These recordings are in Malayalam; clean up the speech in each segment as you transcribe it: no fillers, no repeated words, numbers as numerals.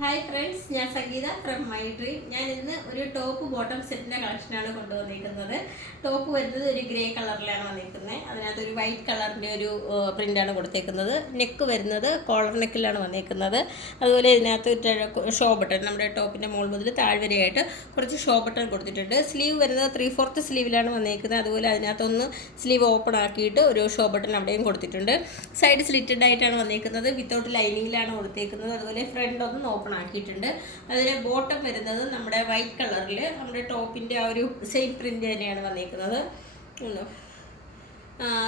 ഹായ് ഫ്രണ്ട്സ്, ഞാൻ സംഗീത ഫ്രം മൈ ഡ്രീം. ഞാൻ ഇന്ന് ഒരു ടോപ്പ് ബോട്ടം സെറ്റിൻ്റെ കളക്ഷനാണ് കൊണ്ടുവന്നിരിക്കുന്നത്. ടോപ്പ് വരുന്നത് ഒരു ഗ്രേ കളറിലാണ് വന്നിരിക്കുന്നത്. അതിനകത്ത് ഒരു വൈറ്റ് കളറിൻ്റെ ഒരു പ്രിൻ്റാണ് കൊടുത്തേക്കുന്നത്. നെക്ക് വരുന്നത് കോളർ നെക്കിലാണ് വന്നിരിക്കുന്നത്. അതുപോലെ ഇതിനകത്ത് ഷോ ബട്ടൺ, നമ്മുടെ ടോപ്പിൻ്റെ മുകൾ മുതൽ താഴ്വരയായിട്ട് കുറച്ച് ഷോ ബട്ടൺ കൊടുത്തിട്ടുണ്ട്. സ്ലീവ് വരുന്നത് 3/4 സ്ലീവിലാണ് വന്നിരിക്കുന്നത്. അതുപോലെ അതിനകത്തൊന്ന് സ്ലീവ് ഓപ്പൺ ആക്കിയിട്ട് ഒരു ഷോ ബട്ടൺ അവിടെയും കൊടുത്തിട്ടുണ്ട്. സൈഡ് സ്ലിറ്റഡ് ആയിട്ടാണ് വന്നിരിക്കുന്നത്. വിത്തൗട്ട് ലൈനിങ്ങിലാണ് കൊടുത്തേക്കുന്നത്. അതുപോലെ ഫ്രണ്ട് ഒന്ന് ഓപ്പൺ ആക്കിയിട്ടുണ്ട്. അതിന് ബോട്ടം വരുന്നത് നമ്മുടെ വൈറ്റ് കളറിൽ നമ്മുടെ ടോപ്പിൻ്റെ ആ ഒരു സെയിം പ്രിൻ്റ് തന്നെയാണ് വന്നിരിക്കുന്നത്.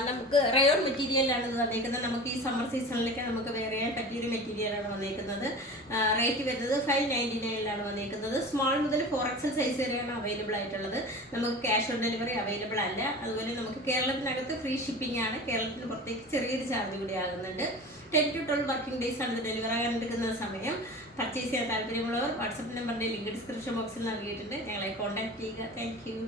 നമുക്ക് റയോൺ മെറ്റീരിയലാണ് ഇത് വന്നിരിക്കുന്നത്. നമുക്ക് ഈ സമ്മർ സീസണിലേക്ക് നമുക്ക് വെയർ ചെയ്യാൻ പറ്റിയൊരു മെറ്റീരിയലാണ് വന്നിരിക്കുന്നത്. റേറ്റ് വരുന്നത് 599 വന്നിരിക്കുന്നത്. സ്മോൾ മുതൽ 4XL സൈസ് വരെയാണ് അവൈലബിൾ ആയിട്ടുള്ളത്. നമുക്ക് ക്യാഷ് ഓൺ ഡെലിവറി അവൈലബിൾ അല്ല. അതുപോലെ നമുക്ക് കേരളത്തിനകത്ത് ഫ്രീ ഷിപ്പിംഗ് ആണ്. കേരളത്തിന് പുറത്തേക്ക് ചെറിയൊരു ചാർജ് കൂടി ആകുന്നുണ്ട്. 10 to 12 വർക്കിംഗ് ഡേയ്സ് ആണ് ഇത് ഡെലിവർ ആകാൻ എടുക്കുന്ന സമയം. പർച്ചേസ് ചെയ്യാൻ താല്പര്യമുള്ളവർ വാട്സപ്പ് നമ്പറിൻ്റെ ലിങ്ക് ഡിസ്ക്രിപ്ഷൻ ബോക്സിൽ നൽകിയിട്ടുണ്ട്. ഞങ്ങളെ കോൺടാക്ട് ചെയ്യുക. Thank you.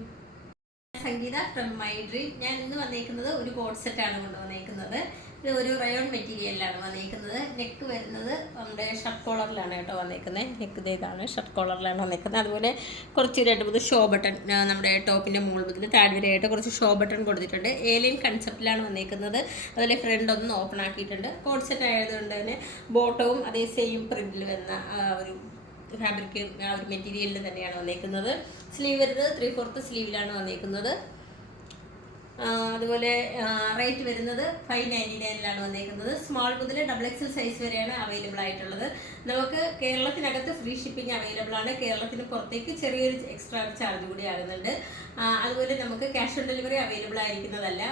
Sangeetha from my dream. ഞാൻ ഇന്ന് വന്നിരിക്കുന്നത് ഒരു കോഡ് സെറ്റാണ് കൊണ്ടുവന്നിരിക്കുന്നത്. ഇത് ഒരു റയോൺ മെറ്റീരിയലിലാണ് വന്നിരിക്കുന്നത്. നെക്ക് വരുന്നത് നമ്മുടെ ഷർട്ട് കോളറിലാണ് കേട്ടോ വന്നിരിക്കുന്നത്. നെക്ക് ഇതാണ്, ഷർട്ട് കോളറിലാണ് വന്നിരിക്കുന്നത്. അതുപോലെ കുറച്ച് 2-3 ഷോ ബട്ടൺ നമ്മുടെ ടോപ്പിൻ്റെ മുകൾ മുതൽ താഴ്വരയായിട്ട് കുറച്ച് ഷോ ബട്ടൺ കൊടുത്തിട്ടുണ്ട്. ഏലിയൻ കൺസെപ്റ്റിലാണ് വന്നിരിക്കുന്നത്. അതുപോലെ ഫ്രണ്ട് ഒന്ന് ഓപ്പൺ ആക്കിയിട്ടുണ്ട്. കോഡ് സെറ്റ് ആയതുകൊണ്ട് തന്നെ ബോട്ടവും അതേ സെയിം പ്രിന്റിൽ വരുന്ന ഒരു ഫാബ്രിക് ആ ഒരു മെറ്റീരിയലിൽ തന്നെയാണ് വന്നിരിക്കുന്നത്. സ്ലീവ് വരുന്നത് 3/4 സ്ലീവിലാണ് വന്നിരിക്കുന്നത്. അതുപോലെ റേറ്റ് വരുന്നത് 599 വന്നിരിക്കുന്നത്. സ്മോൾ മുതൽ XXL സൈസ് വരെയാണ് അവൈലബിൾ ആയിട്ടുള്ളത്. നമുക്ക് കേരളത്തിനകത്ത് ഫ്രീ ഷിപ്പിംഗ് അവൈലബിൾ ആണ്. കേരളത്തിന് പുറത്തേക്ക് ചെറിയൊരു എക്സ്ട്രാ ചാർജ് കൂടി ആകുന്നുണ്ട്. അതുപോലെ നമുക്ക് ക്യാഷ് ഓൺ ഡെലിവറി അവൈലബിൾ ആയിരിക്കുന്നതല്ല.